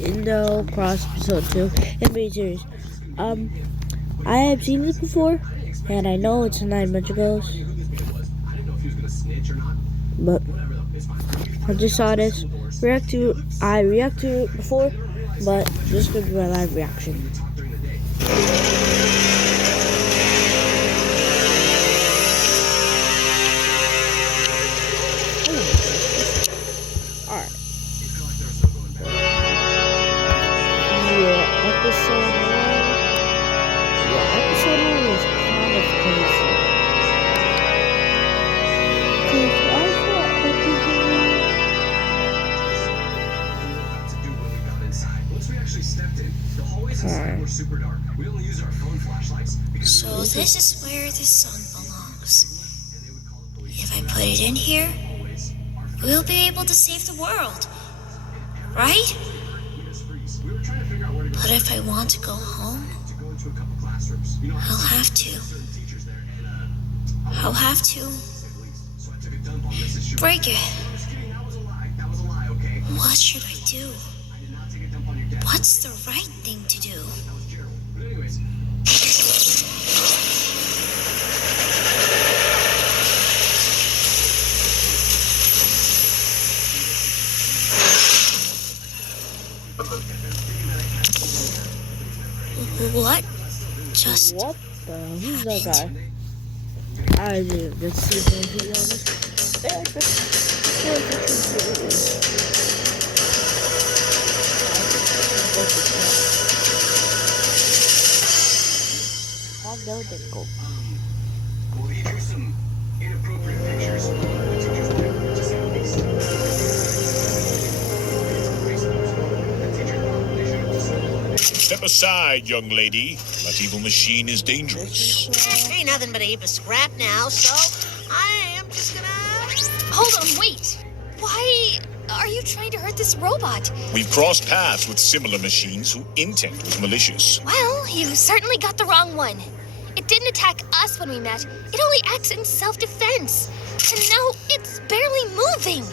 Indo Cross Episode 2 in series. I have seen this before, and I know it's 9 months ago, but I just saw this. I react to it before, but this is going to be my live reaction. Alright. Episode 1 was kind of crazy. So this is where the sun belongs. If I put it in here, we'll be able to save the world, right? But if I want to go home, I'll have to break it. What should I do? What's the right thing to do? What just What the? Who's that guy? I didn't just see him, to be honest. No, they go. Well, he drew some inappropriate pictures. The teachers never to say the least. Step aside, young lady. That evil machine is dangerous. Ain't nothing but a heap of scrap now, so I am just gonna... Hold on, wait. Why are you trying to hurt this robot? We've crossed paths with similar machines whose intent was malicious. Well, you certainly got the wrong one. It didn't attack us when we met. It only acts in self-defense. And now it's barely moving.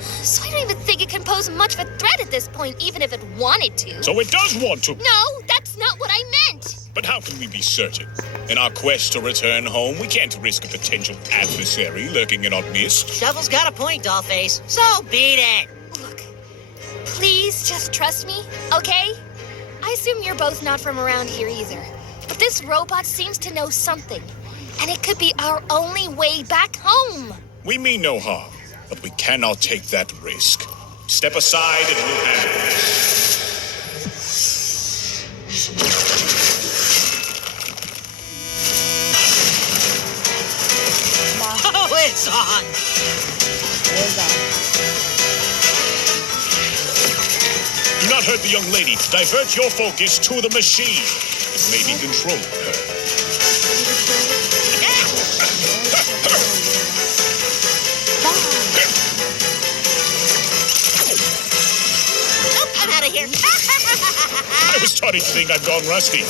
So I don't even think it can pose much of a threat at this point, even if it wanted to. So it does want to. No, that's not what I meant. But how can we be certain? In our quest to return home, we can't risk a potential adversary lurking in our midst. Shovel's got a point, Dollface. So beat it. Look, please just trust me, okay? I assume you're both not from around here either. But this robot seems to know something, and it could be our only way back home. We mean no harm, but we cannot take that risk. Step aside and we'll handle this. Oh, it's on. Do not hurt the young lady. Divert your focus to the machine. It may be controlling her. Nope, I'm out of here. I was starting to think I've gone rusty.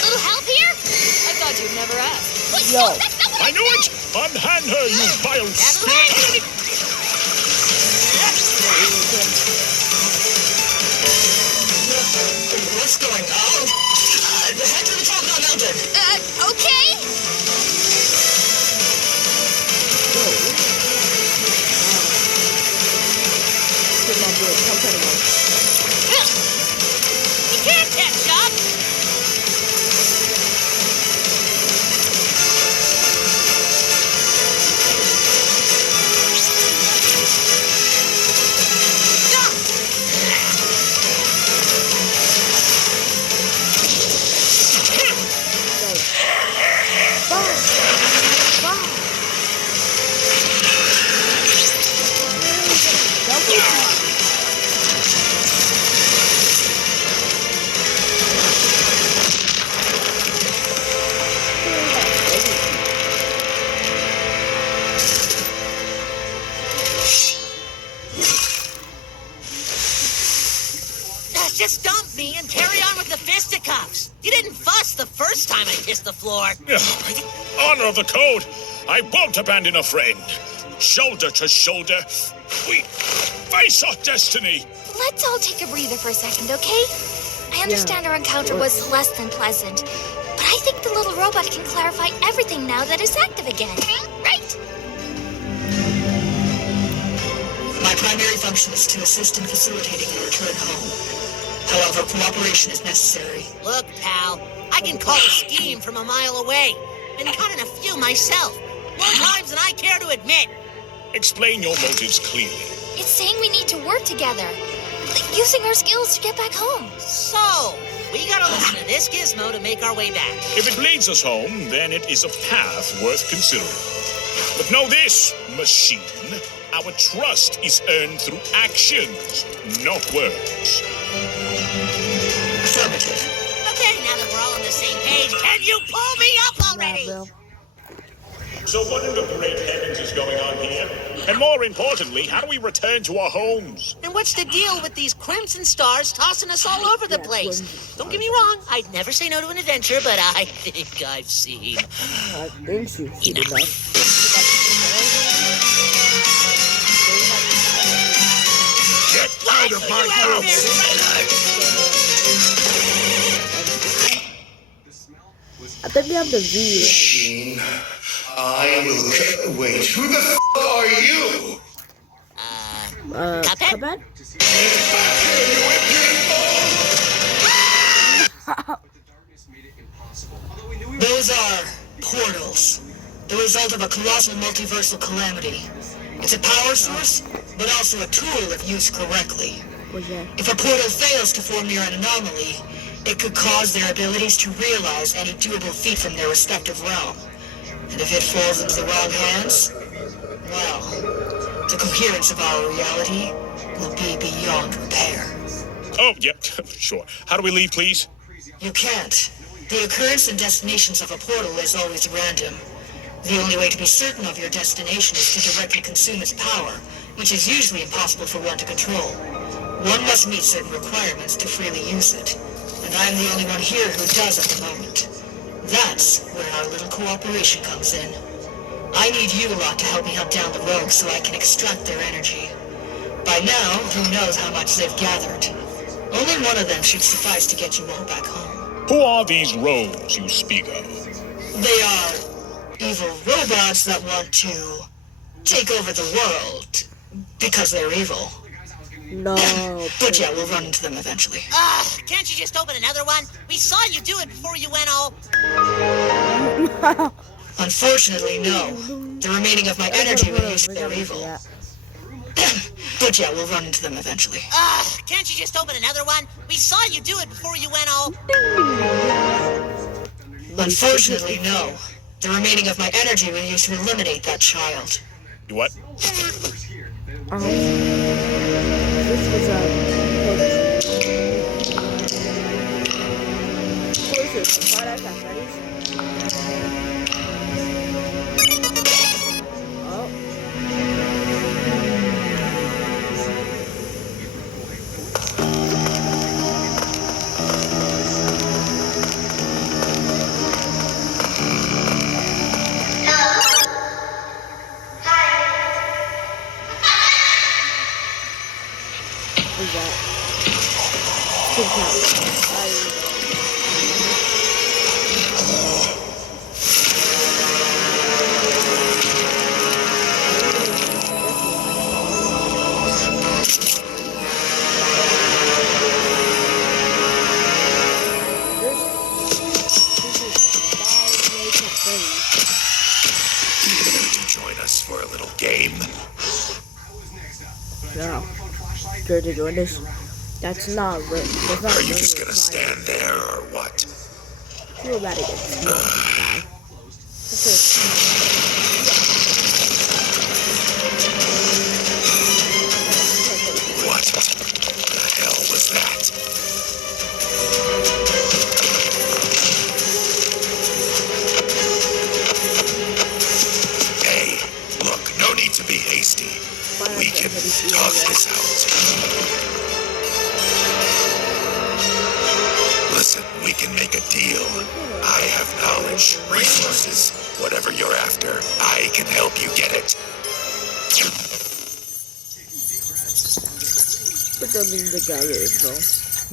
Little help here? I thought you'd never ask. Wait, Yo. no, that's not what I knew it! Unhand her, you vile snake! What's going on? Head to the top of the mountain. Okay. You can't catch up. You didn't fuss the first time I kissed the floor. By the honor of the code, I won't abandon a friend. Shoulder to shoulder, we face our destiny. Let's all take a breather for a second, okay? I understand our encounter was less than pleasant, but I think the little robot can clarify everything now that it's active again. Right? My primary function is to assist in facilitating your return home. However, cooperation is necessary. Look, pal, I can call a scheme from a mile away. Been caught in a few myself. More times than I care to admit. Explain your motives clearly. It's saying we need to work together, using our skills to get back home. So, we gotta listen to this gizmo to make our way back. If it leads us home, then it is a path worth considering. But know this, machine. Our trust is earned through actions, not words. Affirmative. Okay, now that we're all on the same page, can you pull me up already? Bro. So what in the great heavens is going on here? And more importantly, how do we return to our homes? And what's the deal with these crimson stars tossing us all over the place? Don't get me wrong, I'd never say no to an adventure, but I think I've seen enough. Get out of my house! I think we have the V. Machine, I will. Wait, who the f are you? Cuphead? Cuphead? Those are portals. The result of a colossal multiversal calamity. It's a power source, but also a tool if used correctly. What's that? If a portal fails to form near an anomaly, it could cause their abilities to realize any doable feat from their respective realm. And if it falls into the wrong hands, well, the coherence of our reality will be beyond repair. Oh, yep, sure. How do we leave, please? You can't. The occurrence and destinations of a portal is always random. The only way to be certain of your destination is to directly consume its power, which is usually impossible for one to control. One must meet certain requirements to freely use it, and I'm the only one here who does at the moment. That's where our little cooperation comes in. I need you lot to help me hunt down the rogues so I can extract their energy. By now, who knows how much they've gathered. Only one of them should suffice to get you all back home. Who are these rogues you speak of? They are evil robots that want to take over the world because they're evil. No. But yeah, we'll run into them eventually. Can't you just open another one? We saw you do it before you went all... Unfortunately, no. The remaining of my energy will use their evil. But yeah, we'll run into them eventually. Can't you just open another one? We saw you do it before you went all... Unfortunately, no. The remaining of my energy will use to eliminate that child. You what? This was what is this? Friday Night Freddy's? Oh. Who's that? Kid Cat. To join us for a little game. No. Care to join us? That's not real. That's not Are you really just gonna stand there or what? You're about to get smoked, guy. What the hell was that? Hey, look, no need to be hasty. We can talk this out. Listen, we can make a Deal. I have knowledge, resources, whatever you're after. I can help you get it. Pretending together, so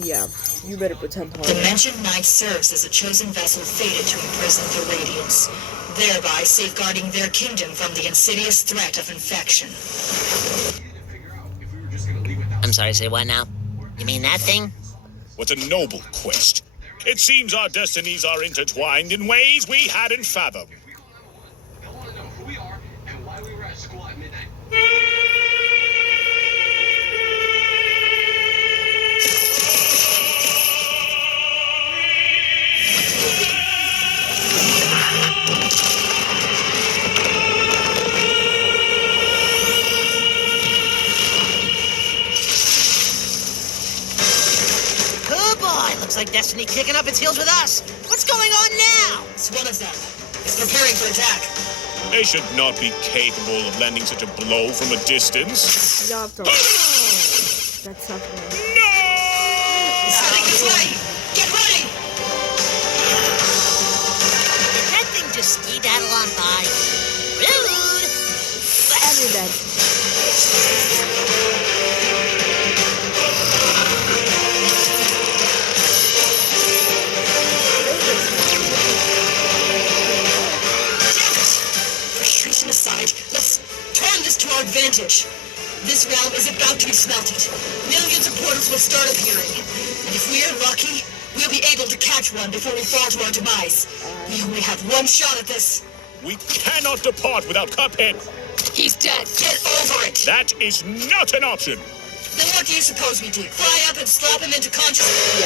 yeah, you better pretend hard. Dimension Knight serves as a chosen vessel fated to imprison the Radiants, thereby safeguarding their kingdom from the insidious threat of infection. I'm sorry, say what now? You mean that thing? What a noble quest. It seems our destinies are intertwined in ways we hadn't fathomed. They'll want to know who we are and why we were at school at midnight. Good boy. Looks like Destiny kicking up its heels with us. What's going on now? It's one of them. It's preparing for attack. They should not be capable of landing such a blow from a distance. You have to. That's happening. Setting this way! Get ready! Did that thing just ski-daddle on by? Rude! And you're dead. Frustration aside, let's turn this to our advantage. This realm is about to be smelted. Millions of portals will start appearing. And if we are lucky, we'll be able to catch one before we fall to our demise. We only have one shot at this. We cannot depart without Cuphead. He's dead. Get over it. That is not an option. Then what do you suppose we do? Fly up and slap him into consciousness?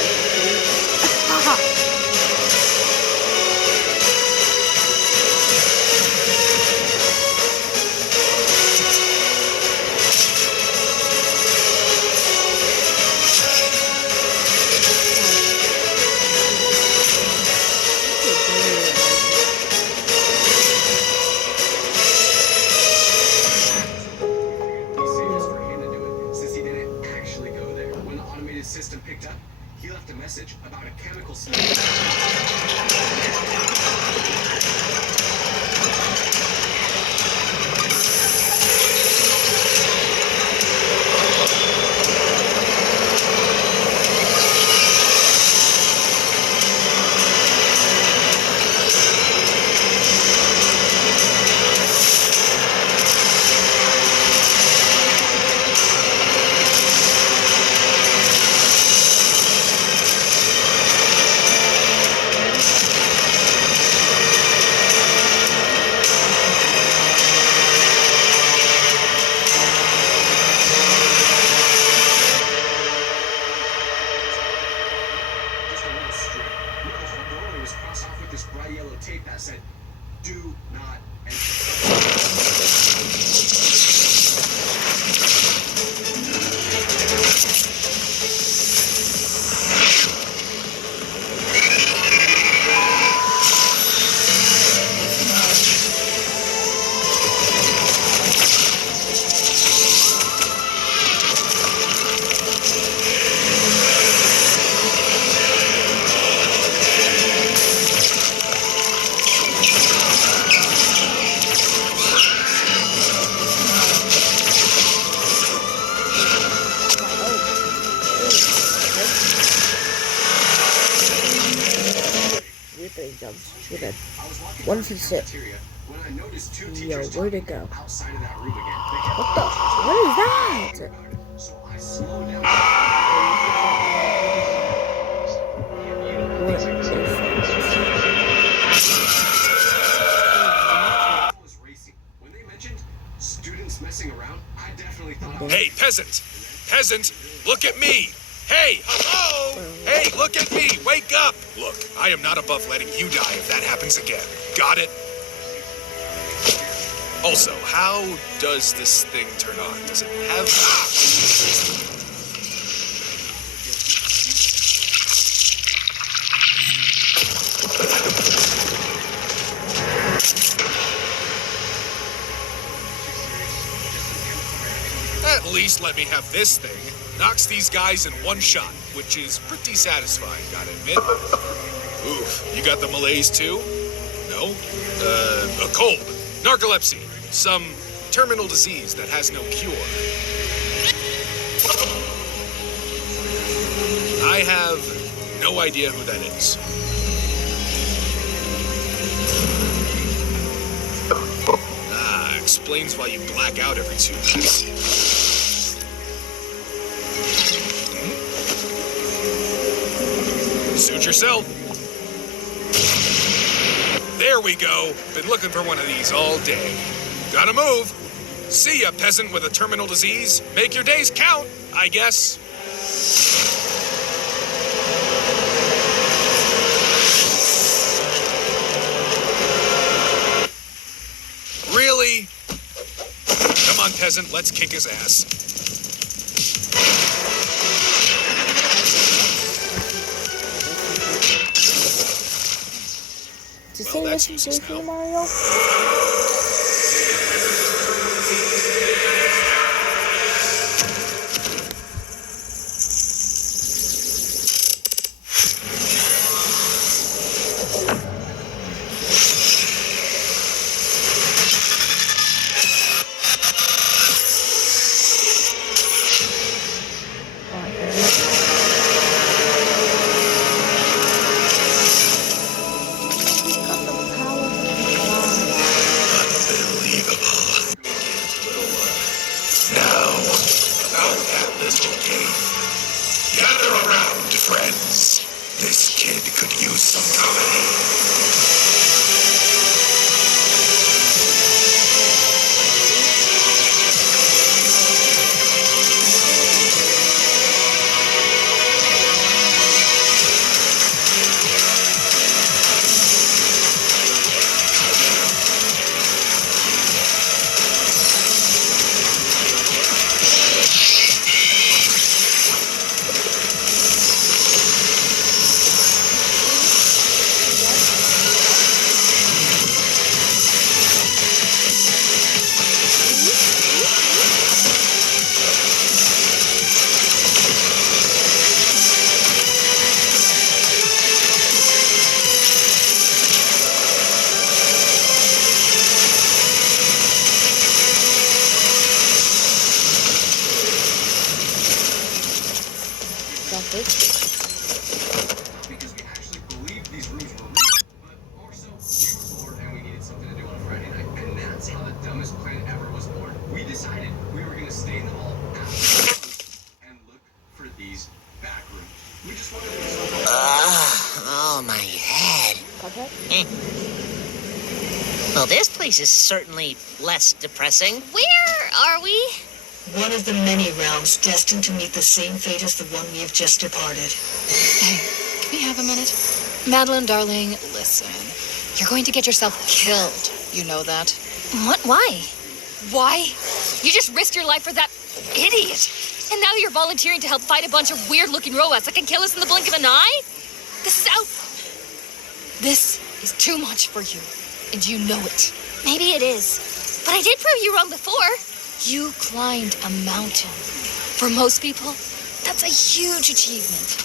System picked up, he left a message about a chemical smell. Tape that said, "Do not enter." Look at 156. Yo, where'd it go? What the? What is that? When they mentioned students messing around, I definitely thought. Hey, peasant! Peasant, look at me! Hey, hello! Hey, look at me! Wake up! Look, I am not above letting you die if that happens again. Got it? Also, how does this thing turn on? Does it have... At least let me have this thing. Knocks these guys in one shot, which is pretty satisfying, gotta admit. Oof, you got the malaise too? No? A cold, narcolepsy, some terminal disease that has no cure. I have no idea who that is. Ah, explains why you black out every 2 minutes. Suit yourself. There we go. Been looking for one of these all day. Gotta move. See ya, peasant with a terminal disease. Make your days count, I guess. Really? Come on, peasant, let's kick his ass. Well, that's easy now. Mario? Because we actually believed these rooms were real, but also we were bored and we needed something to do on a Friday night, and that's how the dumbest plan ever was born. We decided we were gonna stay in the hall and look for these back rooms. We just wanted to Oh, my head. Well, this place is certainly less depressing. Where are we? One of the many realms destined to meet the same fate as the one we have just departed. Hey, can we have a minute? Madeline, darling, listen. You're going to get yourself killed. You know that. What? Why? Why? You just risked your life for that idiot. And now you're volunteering to help fight a bunch of weird-looking robots that can kill us in the blink of an eye? This is out. This is too much for you, and you know it. Maybe it is. But I did prove you wrong before. You climbed a mountain. For most people, that's a huge achievement.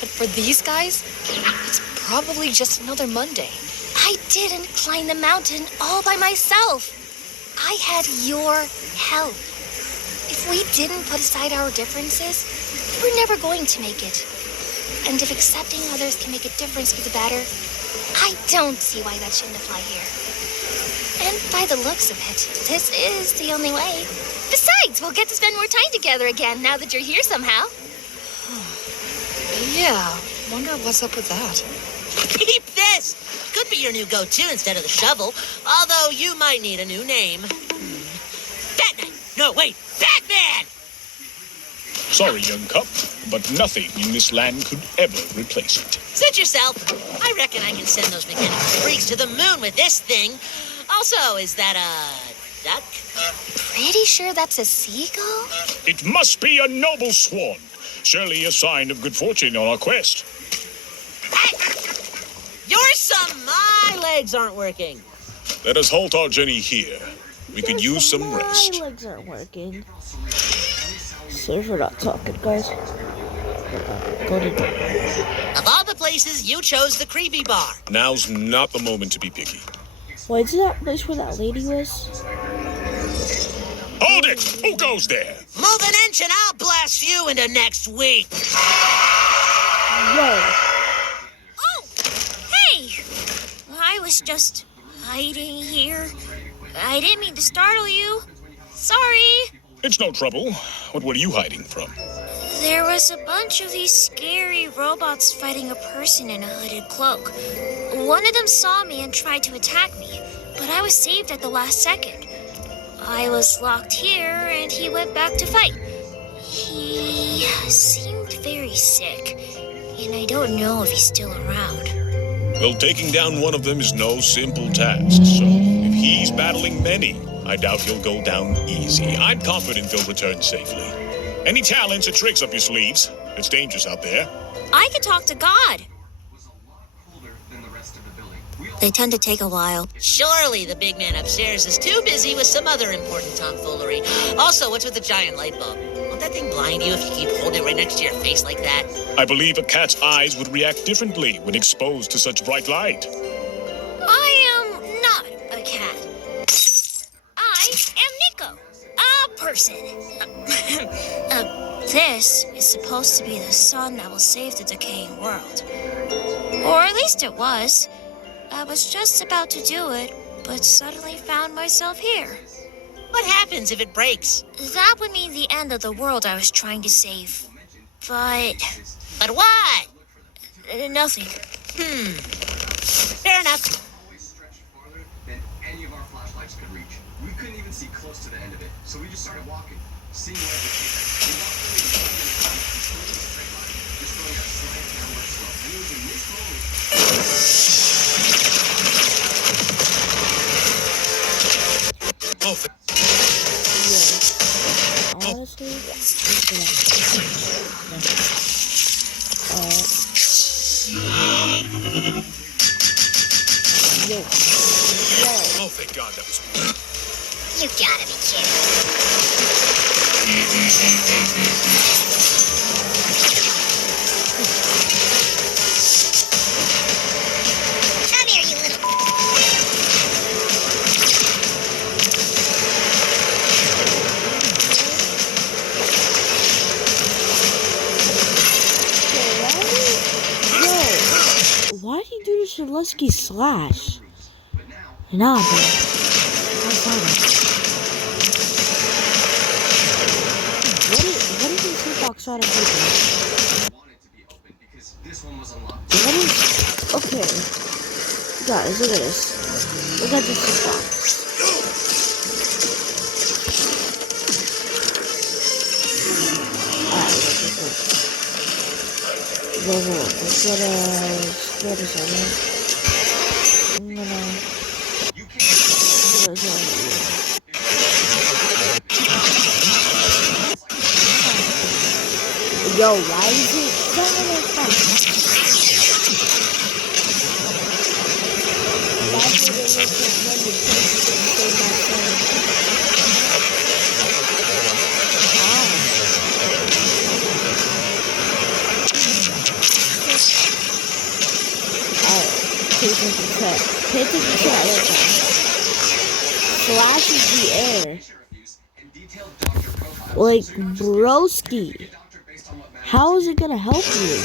But for these guys, it's probably just another Monday. I didn't climb the mountain all by myself. I had your help. If we didn't put aside our differences, we were never going to make it. And if accepting others can make a difference for the better, I don't see why that shouldn't apply here. And by the looks of it, this is the only way. Besides, we'll get to spend more time together again now that you're here somehow. Yeah, wonder what's up with that. Keep this! Could be your new go-to instead of the shovel, although you might need a new name. Batman! No, wait, Batman! Sorry, young cup, but nothing in this land could ever replace it. Sit yourself. I reckon I can send those mechanical freaks to the moon with this thing. Also, is that a duck? Pretty sure that's a seagull? It must be a noble swan. Surely a sign of good fortune on our quest. Hey! You're some... My legs aren't working. Let us halt our journey here. We could use some rest. My legs aren't working. Sorry for not talking, guys. Go to... Of all the places places, you chose the creepy bar. Now's not the moment to be picky. Wait, is that place where that lady was? Hold it! Who goes there? Move an inch and I'll blast you into next week. Yo. Oh, hey! I was just hiding here. I didn't mean to startle you. Sorry. It's no trouble. What were you hiding from? There was a bunch of these scary robots fighting a person in a hooded cloak. One of them saw me and tried to attack me, but I was saved at the last second. I was locked here and he went back to fight. He seemed very sick, and I don't know if he's still around. Well, taking down one of them is no simple task, so if he's battling many, I doubt he'll go down easy. I'm confident he'll return safely. Any talents or tricks up your sleeves? It's dangerous out there. I could talk to God. They tend to take a while. Surely the big man upstairs is too busy with some other important tomfoolery. Also, what's with the giant light bulb? Won't that thing blind you if you keep holding it right next to your face like that? I believe a cat's eyes would react differently when exposed to such bright light. I am not a cat. I am Nico, a person. This is supposed to be the sun that will save the decaying world. Or at least it was. I was just about to do it, but suddenly found myself here. What happens if it breaks? That would mean the end of the world I was trying to save. But what? Nothing. Fair enough. Always stretched farther than any of our flashlights could reach. We couldn't even see close to the end of it, so we just started walking, seeing where it would take us. We walked really slowly in a completely straight line, just going a slight downward slope. And it was in this moment. Honestly, Oh, thank God that was. You gotta be kidding. Come here, you little... why did he do the Shalesky slash? Nah, bro. What is this hitbox trying to do? What is... Okay. Guys, look at this. Look at this hitbox. What is that? I'm gonna... Yo, why is it so fast? That's what it looks like when you take my phone. Pay attention to that. Pay attention to that right now. Flashes the air. Like, broski. How is it gonna help you?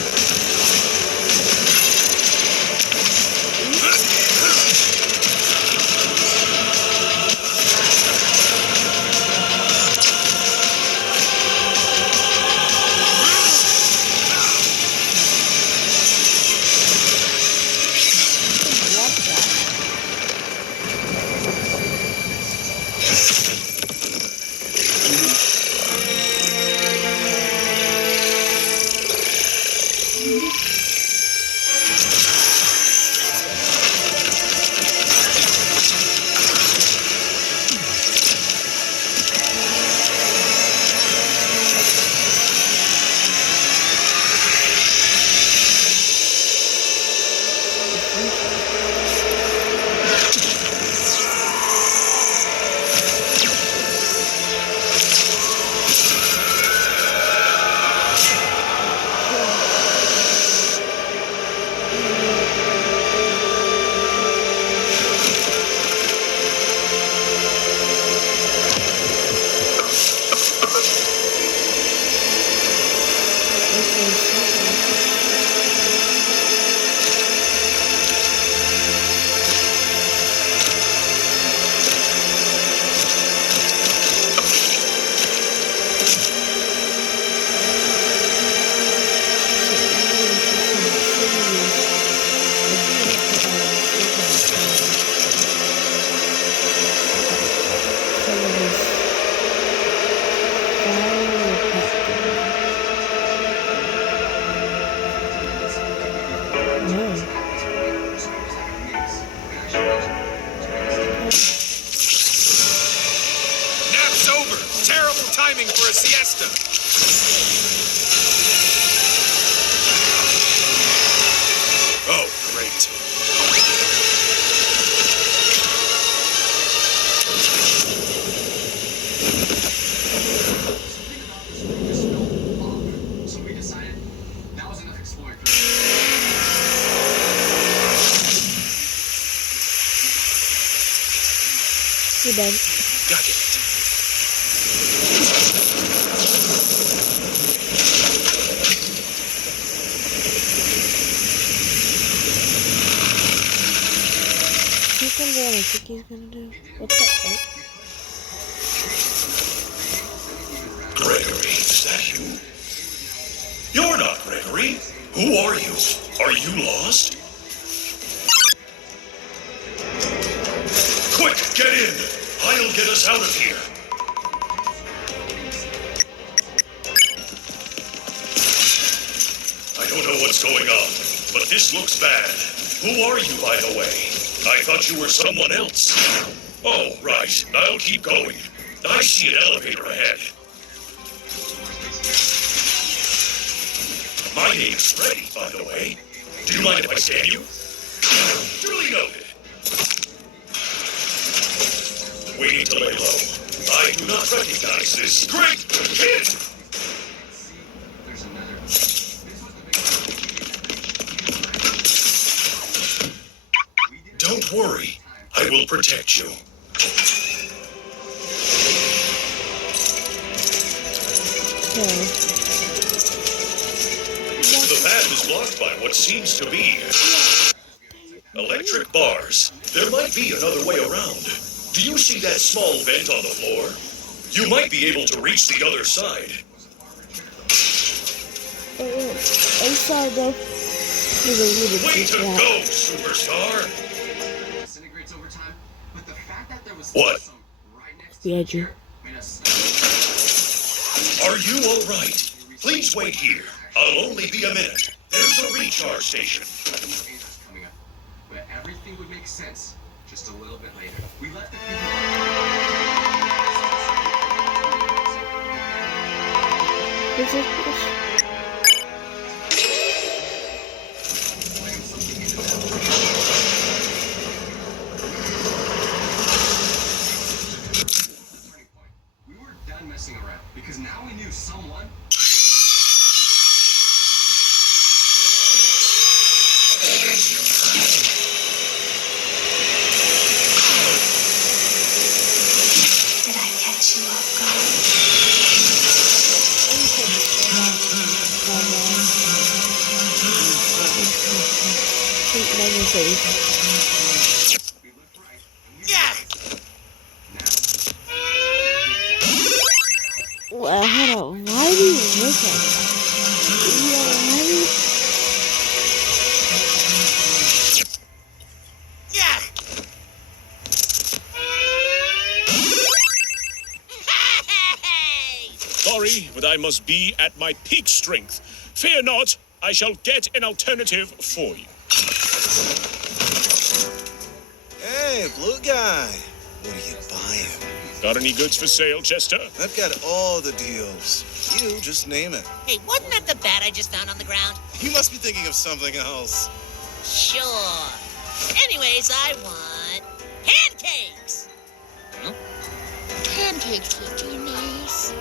It's over. Terrible timing for a siesta. Oh, great. So we decided that was enough exploring for You're done. Got it. He's gonna do what I think he's gonna do. What's that? Oh. Gregory, is that you? You're not Gregory. Who are you? Are you lost? Quick, get in! I'll get us out of here. I don't know what's going on, but this looks bad. Who are you, by the way? I thought you were someone else. Oh, right. I'll keep going. I see an elevator ahead. My name's Freddy, by the way. Do you mind if I scan you? Duly noted. Waiting to lay low. I do not recognize this. Greg, kid! there's another. Don't worry. I will protect you. Okay. The path is blocked by what seems to be electric bars. There might be another way around. Do you see that small vent on the floor? You might be able to reach the other side. Inside though. Way to go, superstar! Disintegrates over time, but the fact that there was What? some right next Yeah, you. made us. Are you all right? Please wait here. I'll only be a minute. There's a recharge station. Coming up, but everything would make sense just a little bit later. We left the Is it? We were done messing around because now we knew someone. Did I catch you off guard? Yeah. Well, hold on. Why do you look at that? Yeah. Hey! Sorry, but I must be at my peak strength. Fear not, I shall get an alternative for you. Hey, blue guy. What are you buying? Got any goods for sale, Chester? I've got all the deals. You just name it. Hey, wasn't that the bat I just found on the ground? You must be thinking of something else. Sure. Anyways, I want pancakes. Pancakes would be nice.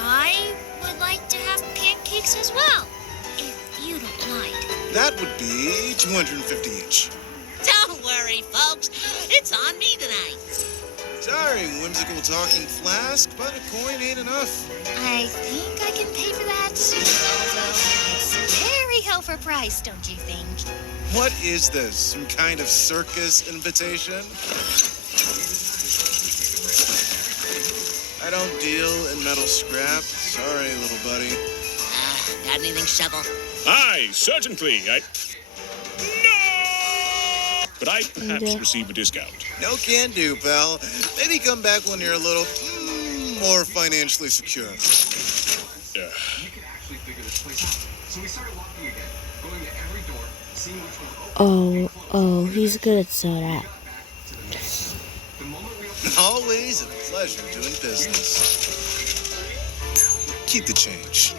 I would like to have pancakes as well, if you don't mind. That would be 250 each. Don't worry, folks. It's on me tonight. Sorry, whimsical talking flask, but a coin ain't enough. I think I can pay for that. Although it's very helpful price, don't you think? What is this? Some kind of circus invitation? I don't deal in metal scrap. Sorry, little buddy. Got anything, Shovel? Aye, certainly. No! Could I perhaps receive a discount? No can do, pal. Maybe come back when you're a little more financially secure. We could actually figure this place out. So we started walking again, going to every door, seeing which one opened. Oh, he's good at so that. The moment we opened Always a pleasure doing business. Keep the change.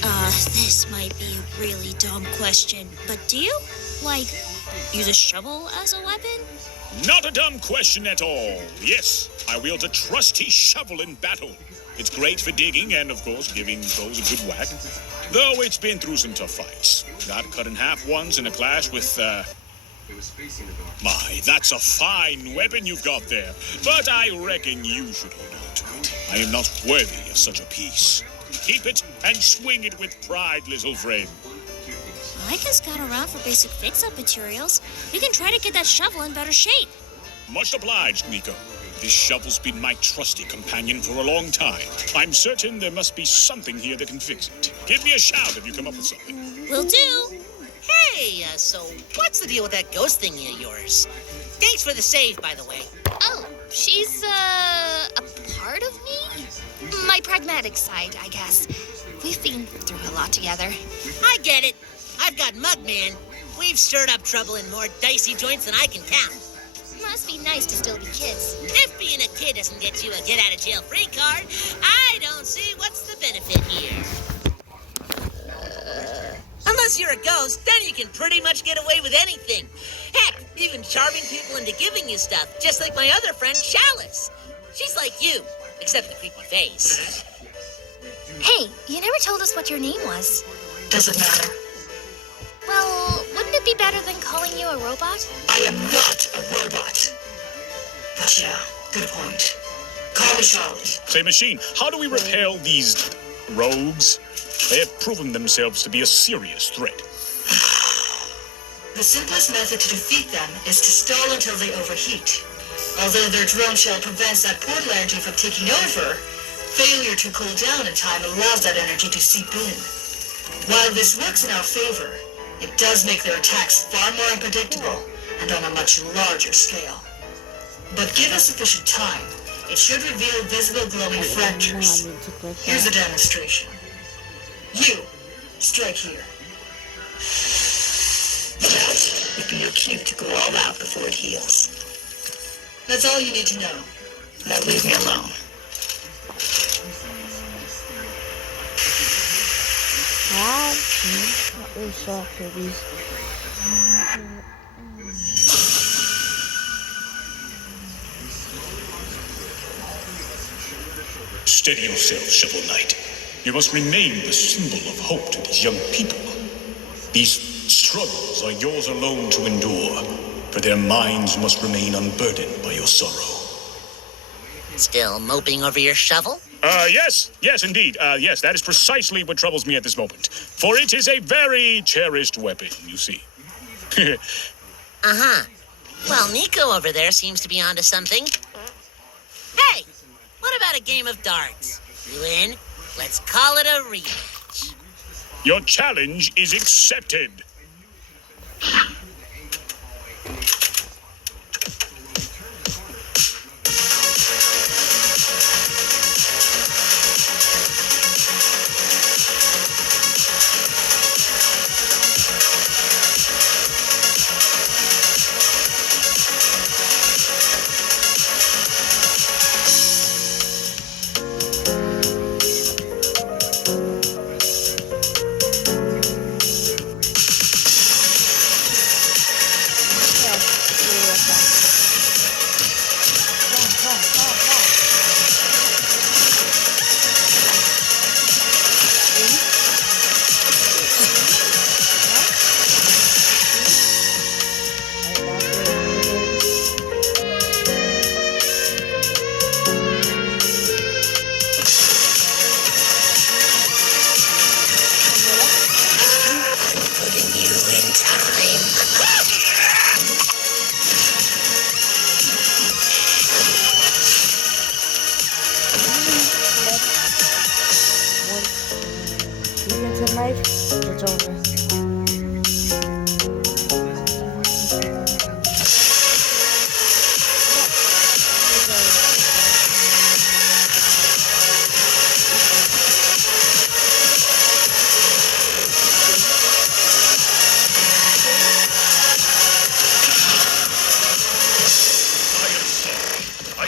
This might be a really dumb question, but do you, use a shovel as a weapon? Not a dumb question at all. Yes, I wield a trusty shovel in battle. It's great for digging and, of course, giving foes a good whack. Though it's been through some tough fights. Got cut in half once in a clash with, My, that's a fine weapon you've got there. But I reckon you should hold on to it. I am not worthy of such a piece. Keep it and swing it with pride, little friend. I can scout around for basic fix-up materials. We can try to get that shovel in better shape. Much obliged, Nico. This shovel's been my trusty companion for a long time. I'm certain there must be something here that can fix it. Give me a shout if you come up with something. Will do. Hey, so what's the deal with that ghost thingy of yours? Thanks for the save, by the way. Oh, she's, a part of me? My pragmatic side, I guess. We've been through a lot together. I get it. I've got Mugman. We've stirred up trouble in more dicey joints than I can count. Must be nice to still be kids. If being a kid doesn't get you a get-out-of-jail-free card, I don't see what's the benefit here. Unless you're a ghost, then you can pretty much get away with anything. Heck, even charming people into giving you stuff, just like my other friend, Chalice. She's like you, except the creepy face. Hey, you never told us what your name was. Doesn't matter. Well, wouldn't it be better than calling you a robot? I am not a robot. But yeah, good point. Call me Charlotte. Say, Machine, how do we repel these rogues? They have proven themselves to be a serious threat. The simplest method to defeat them is to stall until they overheat. Although their drone shell prevents that portal energy from taking over, failure to cool down in time allows that energy to seep in. While this works in our favor, it does make their attacks far more unpredictable and on a much larger scale. But give us sufficient time, it should reveal visible glowing fractures. Here's a demonstration. You, strike here. That would be your cue to go all out before it heals. That's all you need to know. Now leave me alone. Not really sure for these. Steady yourself, Shovel Knight. You must remain the symbol of hope to these young people. These struggles are yours alone to endure, for their minds must remain unburdened by your sorrow. Still moping over your shovel? Yes, indeed. Yes, that is precisely what troubles me at this moment. For it is a very cherished weapon, you see. Uh-huh. Well, Nico over there seems to be onto something. Hey, what about a game of darts? You in? Let's call it a rematch. Your challenge is accepted.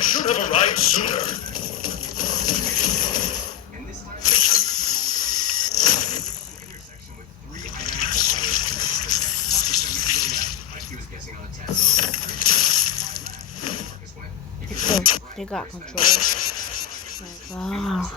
I should have arrived sooner. And this time, intersection with 3 identical like he was guessing on a test. Marcus went, They got control. Wow.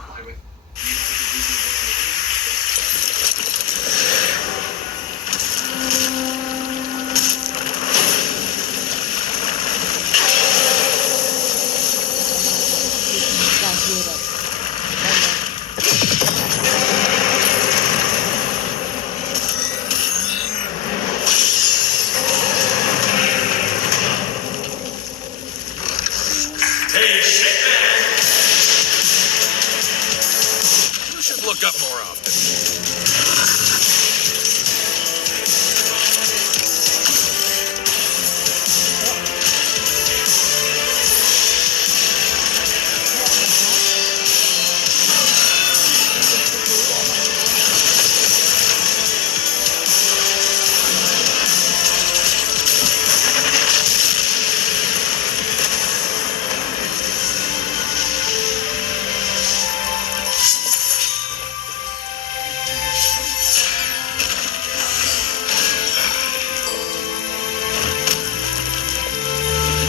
Hey, shit, man! You should look up more often.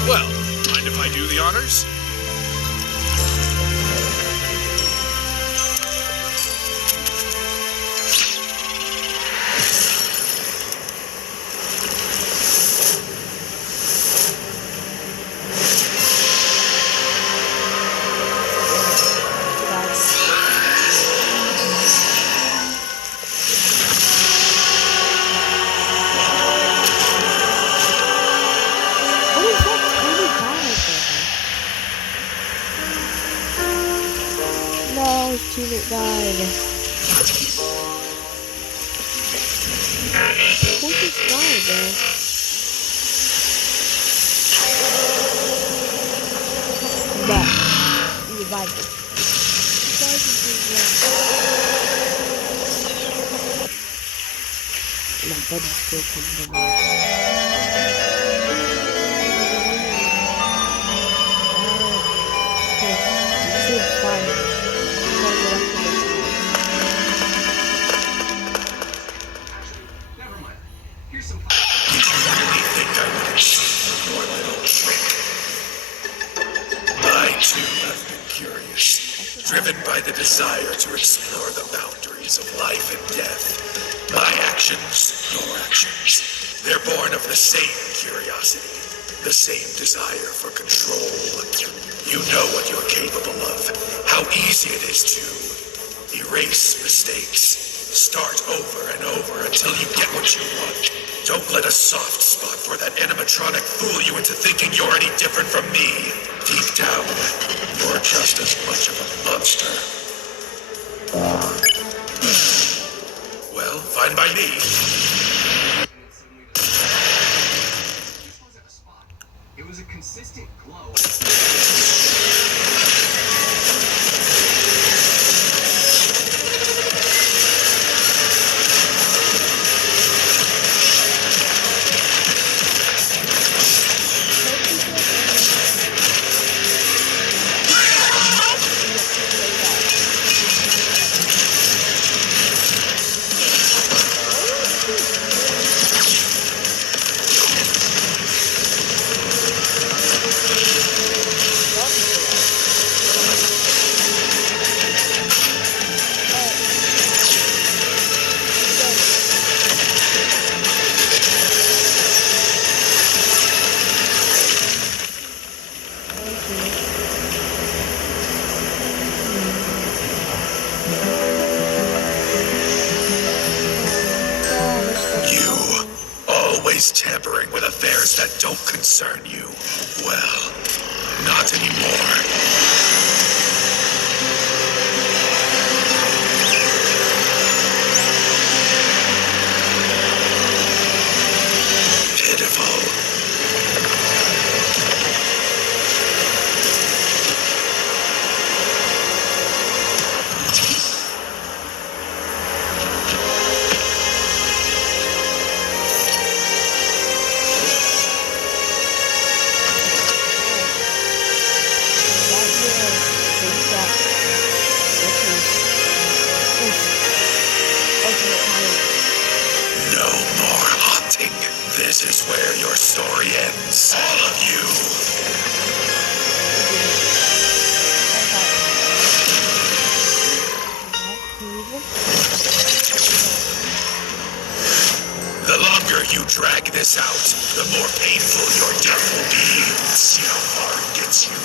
Well, mind if I do the honors? What is that tiny guy right there? No, his teammate died. Who's this guy, man? That. You revived him. My buddy's still coming around. never mind. Here's some. You really think I would accept your little trick? I too have been curious, driven by the desire to explore the boundaries of life and death. My actions, your actions, they're born of the same curiosity, the same desire for control. You know what you're capable of, how easy it is to erase mistakes. Start over and over until you get what you want. Don't let a soft spot for that animatronic fool you into thinking you're any different from me. Deep down, you're just as much of a monster. Well, fine by me. It was a consistent glow. Tampering with affairs that don't concern you. Well, not anymore. Pitiful. this out, the more painful your death will be. See how far it gets you.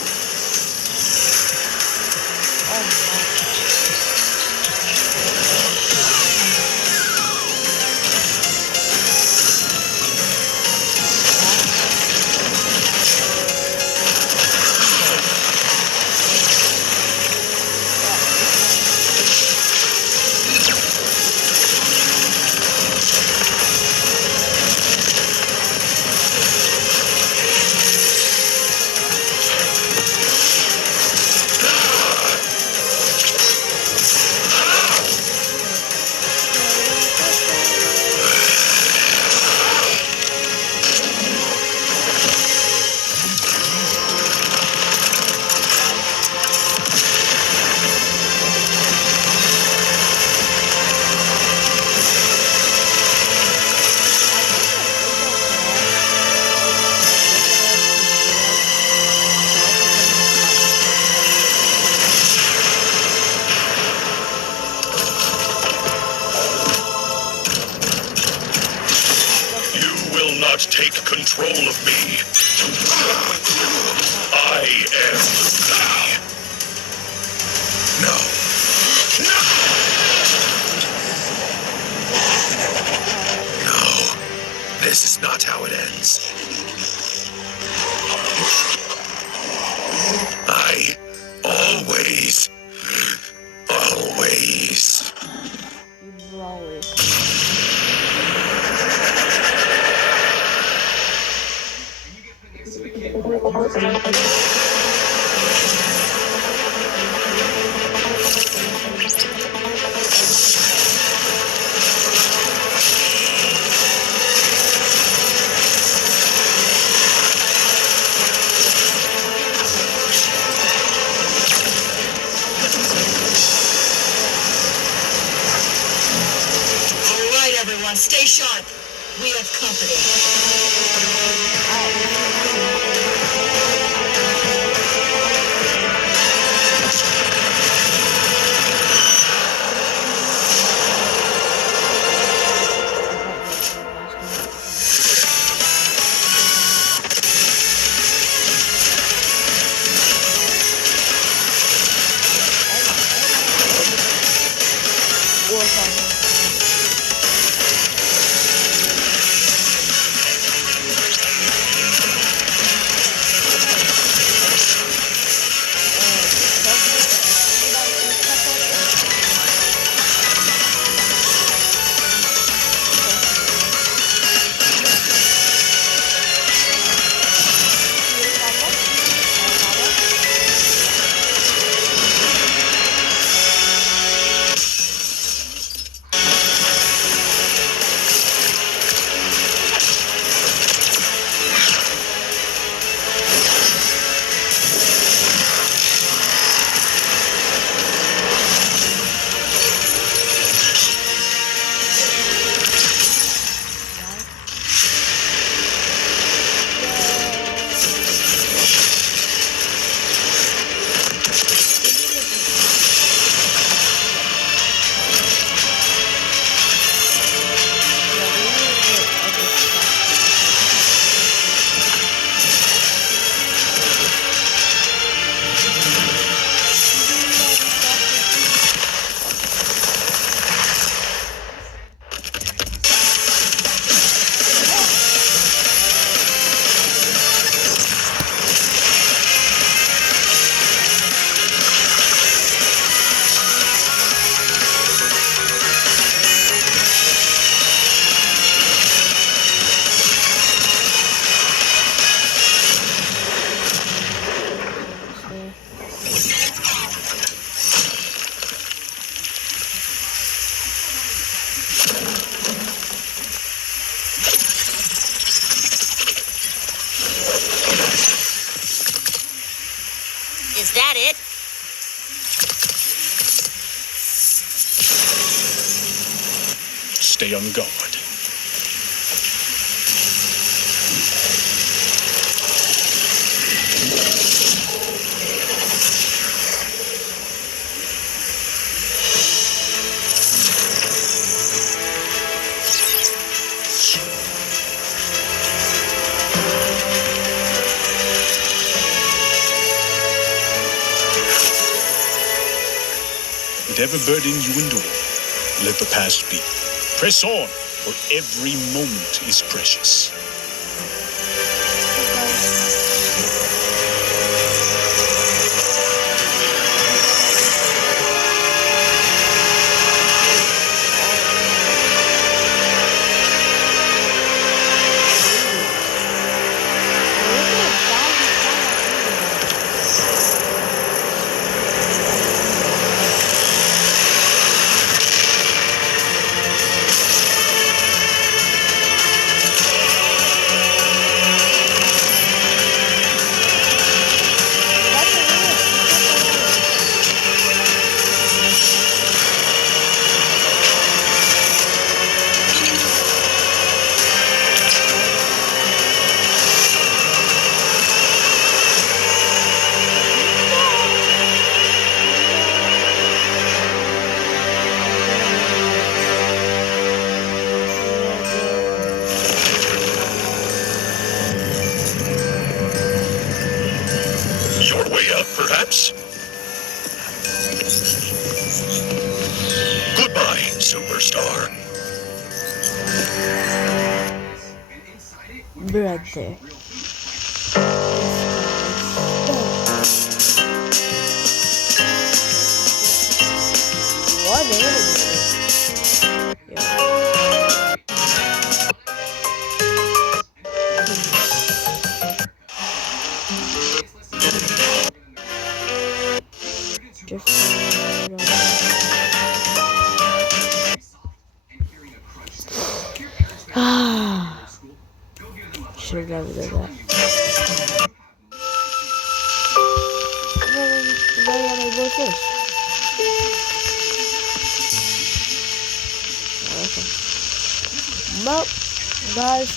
Take control of me. I am free. No. No. This is not how it ends. I always. Everyone, stay sharp. We have company. Is that it? Stay on guard. whatever burden you endure, let the past be. Press on, for every moment is precious. Your way out, perhaps? Goodbye, superstar. Right there. What is Should have never done that. Why am I go first? Well, guys.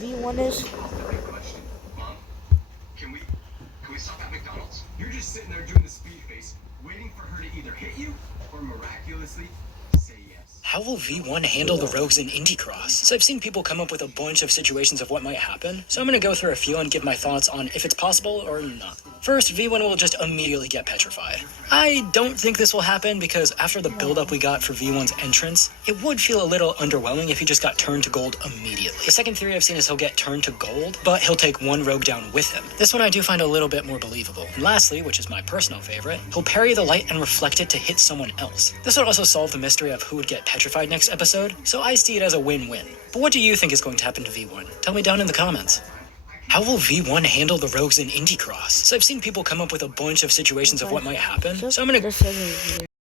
V1 is. Can we stop at McDonald's? You're just sitting there doing the speed face, waiting for her to either hit you or miraculously say yes. How will V1 handle the rogues in Indie Cross? So I've seen people come up with a bunch of situations of what might happen, so I'm gonna go through a few and give my thoughts on if it's possible or not. First, V1 will just immediately get petrified. I don't think this will happen because after the build-up we got for V1's entrance, it would feel a little underwhelming if he just got turned to gold immediately. The second theory I've seen is he'll get turned to gold, but he'll take one rogue down with him. This one I do find a little bit more believable. And lastly, which is my personal favorite, he'll parry the light and reflect it to hit someone else. This would also solve the mystery of who would get petrified next episode, so I see it as a win-win. But what do you think is going to happen to V1? Tell me down in the comments. How will V1 handle the rogues in Indie Cross? So I've seen people come up with a bunch of situations of what might happen, so I'm gonna...